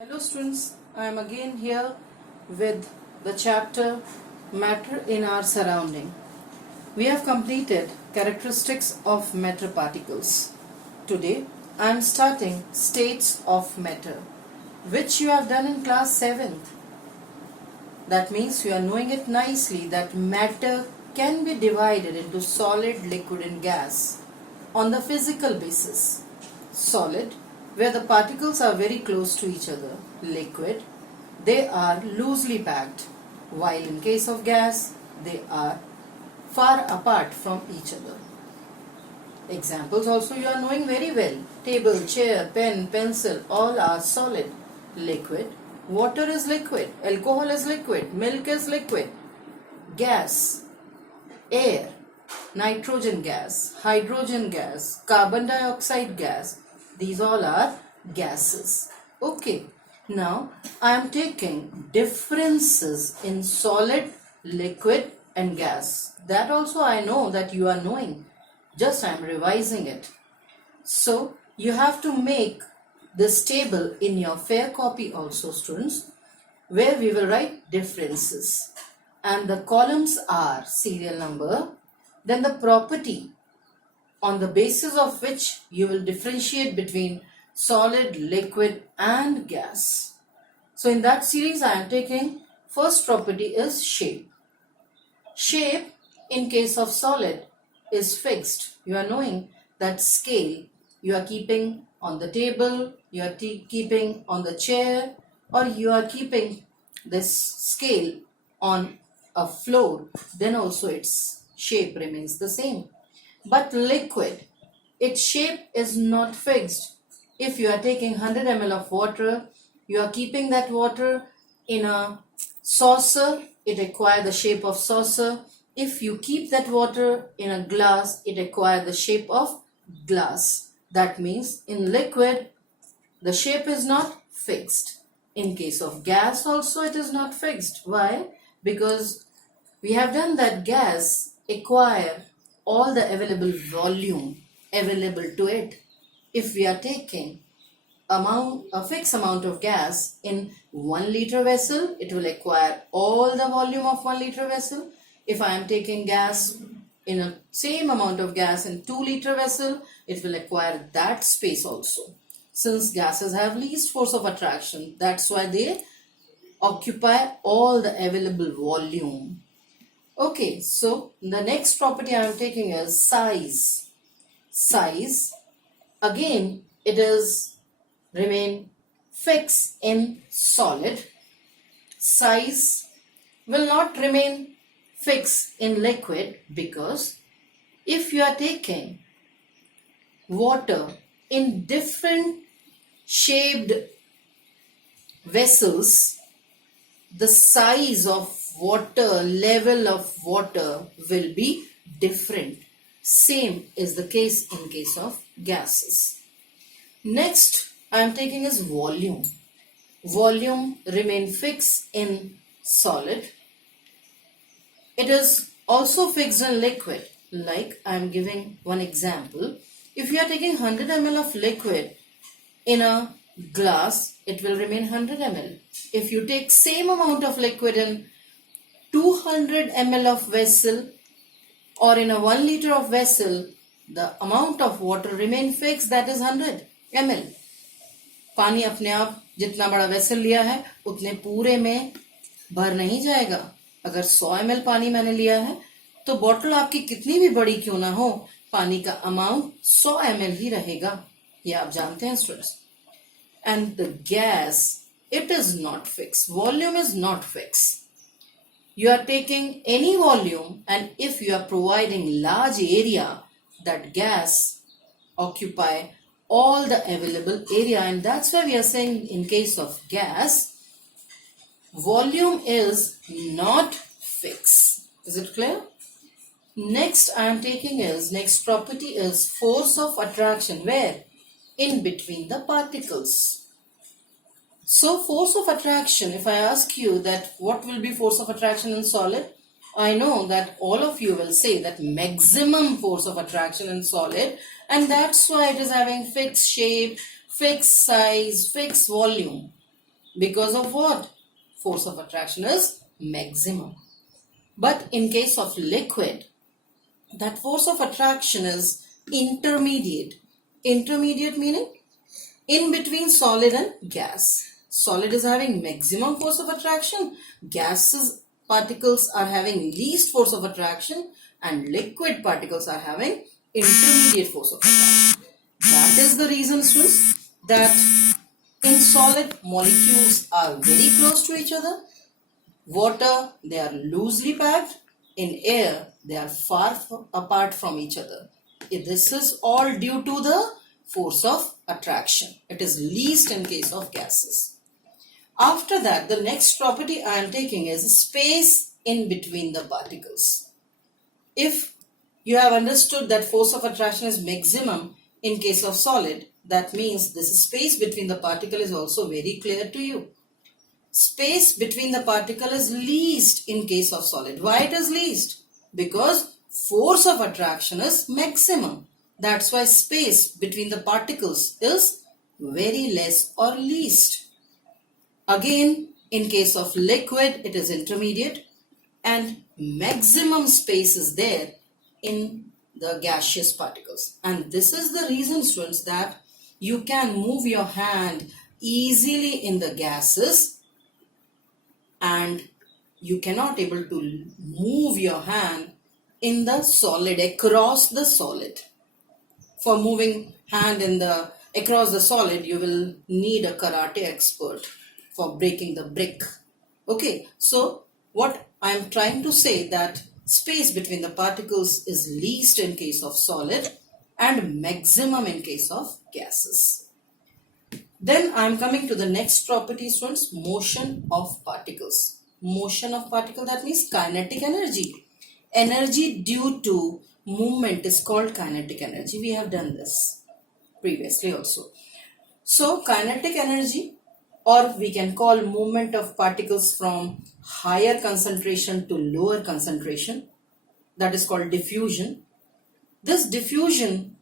Hello students, I am again here with the chapter Matter in Our Surrounding. We have completed characteristics of matter particles. Today I am starting states of matter, which you have done in class 7th. That means you are knowing it nicely that matter can be divided into solid, liquid and gas on the physical basis. Solid, where the particles are very close to each other. Liquid, they are loosely packed, while in case of gas, they are far apart from each other. Examples also you are knowing very well. Table, chair, pen, pencil, all are solid. Liquid, water is liquid, alcohol is liquid, milk is liquid. Gas, air, nitrogen gas, hydrogen gas, carbon dioxide gas, these all are gases. Okay, now I am taking differences in solid, liquid and gas. That also I know that you are knowing, just I am revising it. So you have to make this table in your fair copy also, students, where we will write differences. And the columns are serial number, then the property on the basis of which you will differentiate between solid, liquid and gas. So in that series I am taking first property is shape. Shape in case of solid is fixed. You are knowing that scale you are keeping on the table, you are keeping on the chair, or you are keeping this scale on a floor, then also its shape remains the same. But liquid, its shape is not fixed. If you are taking 100 ml of water, you are keeping that water in a saucer, it acquires the shape of saucer. If you keep that water in a glass, it acquires the shape of glass. That means in liquid, the shape is not fixed. In case of gas also, it is not fixed. Why? Because we have done that gas acquire all the available volume available to it. If we are taking a fixed amount of gas in 1 liter vessel, it will acquire all the volume of 1 liter vessel. If I am taking gas in a same amount of gas in 2 liter vessel, it will acquire that space also. Since gases have least force of attraction, that's why they occupy all the available volume. Okay, so the next property I am taking is size. Size, again, it is remain fixed in solid. Size will not remain fixed in liquid, because if you are taking water in different shaped vessels, the size of water, level of water will be different. Same is the case in case of gases. Next I am taking is volume. Volume remain fixed in solid. It is also fixed in liquid. Like I am giving one example. If you are taking 100 ml of liquid in a glass, it will remain 100 ml. If you take same amount of liquid in 200 ml of vessel or in a 1 liter of vessel, the amount of water remain fixed, that is 100 ml. पानी अपने आप जितना बड़ा vessel लिया है उतने पूरे में भर नहीं जाएगा. अगर 100 ml पानी मैंने लिया है तो बॉटल आपकी कितनी भी बड़ी क्यों ना हो, पानी का अमाउंट 100 ml ही रहेगा. ये आप जानते हैं students. And the gas, it is not fixed. Volume is not fixed. You are taking any volume, and if you are providing large area, that gas occupy all the available area, and that's why we are saying in case of gas, volume is not fixed. Is it clear? Next I am taking is, next property is force of attraction. Where? In between the particles. So force of attraction, if I ask you that what will be force of attraction in solid, I know that all of you will say that maximum force of attraction in solid, and that's why it is having fixed shape, fixed size, fixed volume. Because of what? Force of attraction is maximum. But in case of liquid, that force of attraction is intermediate. Intermediate meaning in between solid and gas. Solid is having maximum force of attraction. Gases particles are having least force of attraction, and liquid particles are having intermediate force of attraction. That is the reason, students, that in solid molecules are very close to each other. Water, they are loosely packed. In air, they are far apart from each other. This is all due to the force of attraction. It is least in case of gases. After that, the next property I am taking is space in between the particles. If you have understood that force of attraction is maximum in case of solid, that means this space between the particle is also very clear to you. Space between the particle is least in case of solid. Why it is least? Because force of attraction is maximum. That's why space between the particles is very less or least. Again, in case of liquid, it is intermediate, and maximum space is there in the gaseous particles. And this is the reason, students, that you can move your hand easily in the gases, and you cannot able to move your hand in the solid, across the solid. For moving hand across the solid, you will need a karate expert for breaking the brick. Okay, so what I am trying to say, that space between the particles is least in case of solid and maximum in case of gases. Then I am coming to the next property, students, motion of particles. Motion of particle, that means kinetic energy. Energy due to movement is called kinetic energy. We have done this previously also. So kinetic energy, or we can call movement of particles from higher concentration to lower concentration, that is called diffusion. This diffusion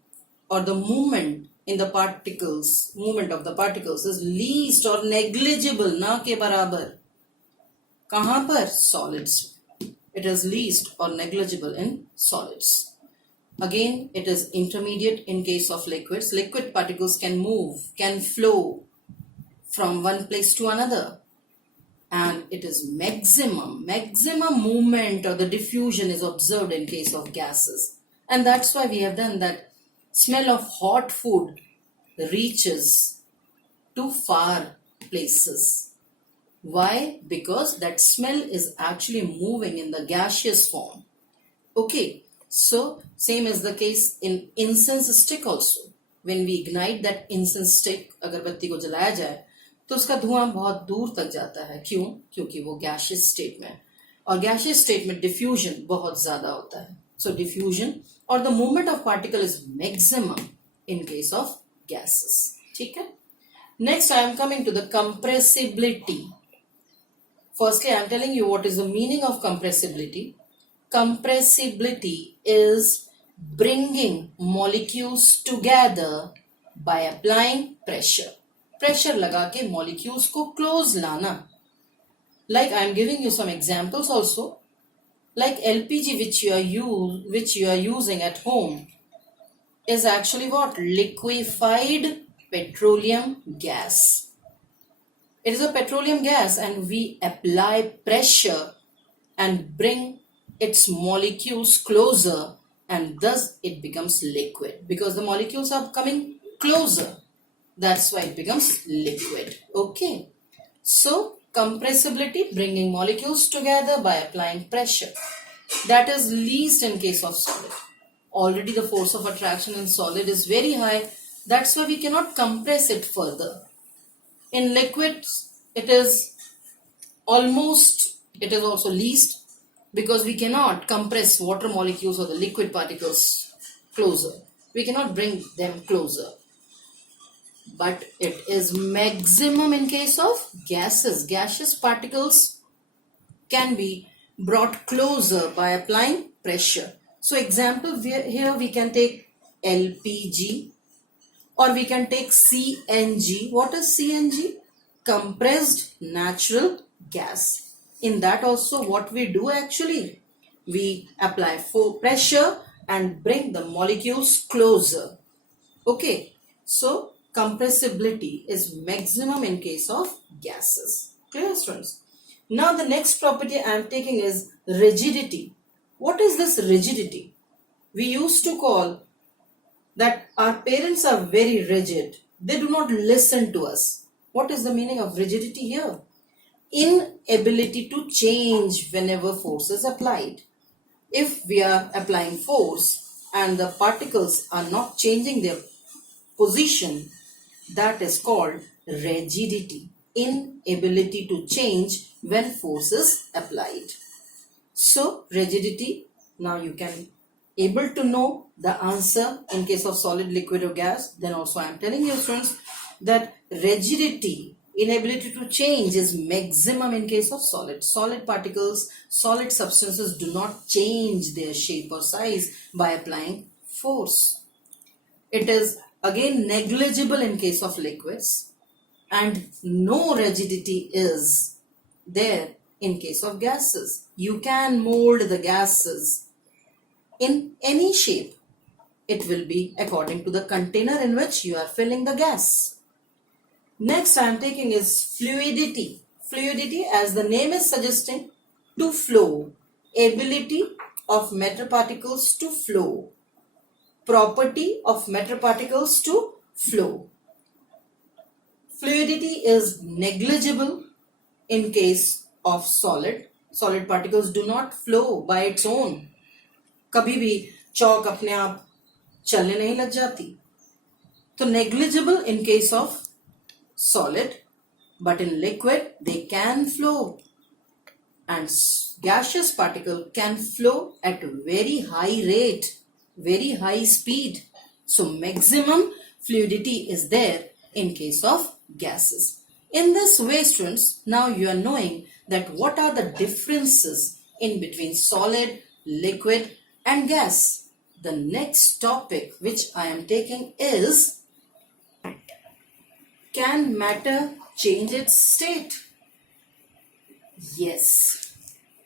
or the movement in the particles, movement of the particles is least or negligible, na ke barabar. Kahan par? Solids. It is least or negligible in solids. Again, it is intermediate in case of liquids. Liquid particles can move, can flow from one place to another. And it is maximum movement or the diffusion is observed in case of gases. And that's why we have done that. Smell of hot food reaches to far places. Why? Because that smell is actually moving in the gaseous form. Okay, so same is the case in incense stick also. When we ignite that incense stick, अगरबत्ती को जलाया जाए, तो उसका धुआं बहुत दूर तक जाता है. क्यों? क्योंकि वो gaseous state में, और gaseous state में diffusion बहुत ज़्यादा होता है. So diffusion or the movement of particle is maximum in case of gases. ठीक है? Next I am coming to the compressibility. Firstly, I am telling you what is the meaning of compressibility. Compressibility is bringing molecules together by applying pressure. Pressure लगा के molecules को close लाना. Like I am giving you some examples also. Like LPG which you are using at home is actually what? Liquefied petroleum gas. It is a petroleum gas, and we apply pressure and bring its molecules closer, and thus it becomes liquid. Because the molecules are coming closer, that's why it becomes liquid. Okay. So compressibility, bringing molecules together by applying pressure. That is least in case of solid. Already the force of attraction in solid is very high. That's why we cannot compress it further. In liquids, it is also least, because we cannot compress water molecules or the liquid particles closer. We cannot bring them closer. But it is maximum in case of gases. Gaseous particles can be brought closer by applying pressure. So example, here we can take LPG, or we can take CNG. What is CNG? compressed natural gas. In that also what we do actually, we apply full pressure and bring the molecules closer. Okay, so compressibility is maximum in case of gases. Clear, students? Now the next property I am taking is rigidity. What is this rigidity? We used to call that our parents are very rigid. They do not listen to us. What is the meaning of rigidity here? Inability to change whenever force is applied. If we are applying force and the particles are not changing their position, that is called rigidity. Inability to change when force is applied. So rigidity, now you can able to know the answer in case of solid, liquid or gas. Then also I am telling you students that rigidity, inability to change, is maximum in case of solid. Solid particles, solid substances do not change their shape or size by applying force. It is again negligible in case of liquids, and no rigidity is there in case of gases. You can mold the gases in any shape. It will be according to the container in which you are filling the gas. Next I am taking is fluidity. Fluidity, as the name is suggesting, to flow. Ability of matter particles to flow. Property of matter particles to flow. Fluidity is negligible in case of solid. Solid particles do not flow by its own. कभी भी चौक अपने आप चलने नहीं लग जाती. तो negligible in case of solid, but in liquid they can flow, and gaseous particle can flow at very high rate, very high speed. So maximum fluidity is there in case of gases. In this way, students, now you are knowing that what are the differences in between solid, liquid and gas. The next topic which I am taking is, can matter change its state? Yes.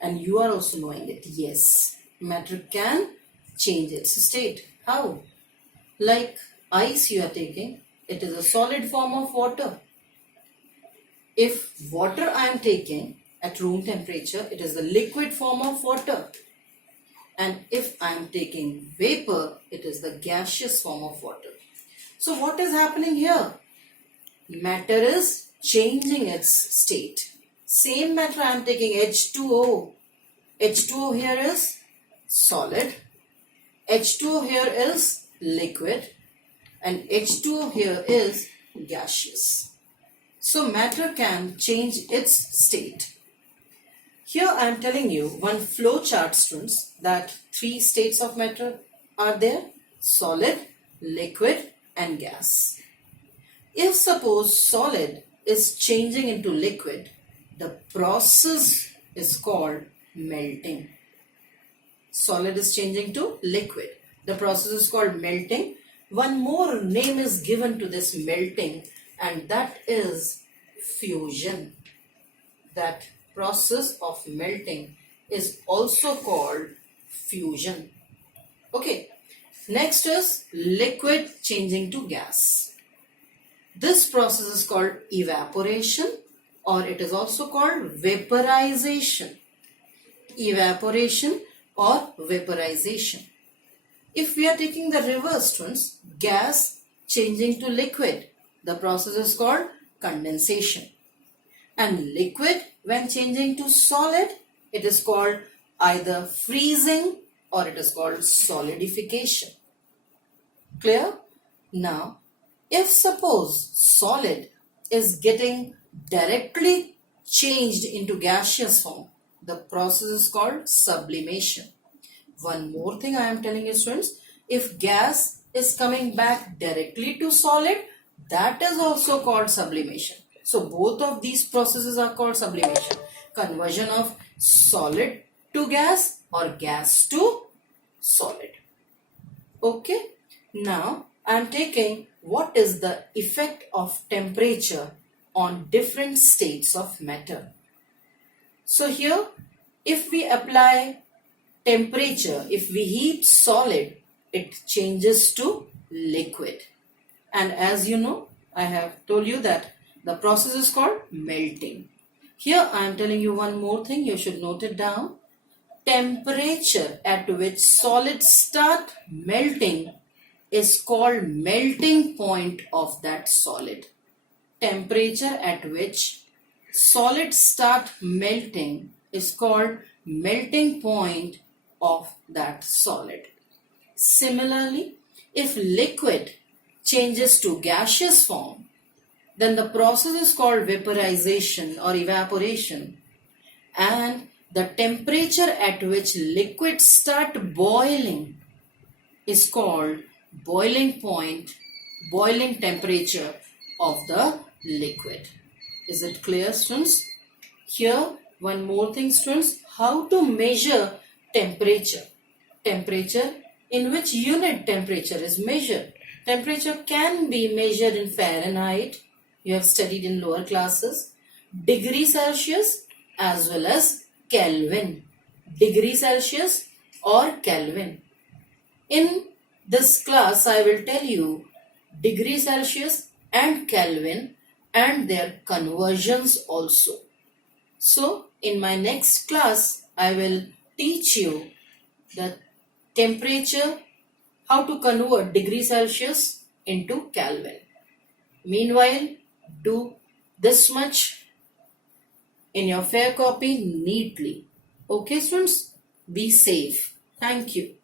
And you are also knowing it. Yes. Matter can change its state. How? Like ice you are taking, it is a solid form of water. If water I am taking at room temperature, it is the liquid form of water. And if I am taking vapor, it is the gaseous form of water. So what is happening here? Matter is changing its state. Same matter I am taking H2O. H2O here is solid. H2O here is liquid. And H2O here is gaseous. So matter can change its state. Here I am telling you one flow chart, students, that 3 states of matter are there: solid, liquid and gas. If suppose solid is changing into liquid, the process is called melting. Solid is changing to liquid. The process is called melting. One more name is given to this melting, and that is fusion. That process of melting is also called fusion. Okay. Next is liquid changing to gas. This process is called evaporation, or it is also called vaporization. Evaporation or vaporization. If we are taking the reverse, students, gas changing to liquid, the process is called condensation. And liquid, when changing to solid, it is called either freezing or it is called solidification. Clear? Now, if suppose solid is getting directly changed into gaseous form, the process is called sublimation. One more thing I am telling you, students, if gas is coming back directly to solid, that is also called sublimation. So both of these processes are called sublimation. Conversion of solid to gas or gas to solid. Okay. Now I am taking what is the effect of temperature on different states of matter. So here, if we apply temperature, if we heat solid, it changes to liquid. And as you know, I have told you that the process is called melting. Here I am telling you one more thing, you should note it down. Temperature at which solids start melting is called melting point of that solid. Temperature at which solids start melting is called melting point of that solid. Similarly, if liquid changes to gaseous form, then the process is called vaporization or evaporation, and the temperature at which liquids start boiling is called boiling point, boiling temperature of the liquid. Is it clear, students? Here, one more thing, students, how to measure temperature. Temperature, in which unit temperature is measured? Temperature can be measured in Fahrenheit, you have studied in lower classes, degree Celsius as well as Kelvin. Degree Celsius or Kelvin. In this class, I will tell you degree Celsius and Kelvin and their conversions also. So, in my next class, I will teach you the temperature, how to convert degree Celsius into Kelvin. Meanwhile, do this much in your fair copy neatly. Okay, students? Be safe. Thank you.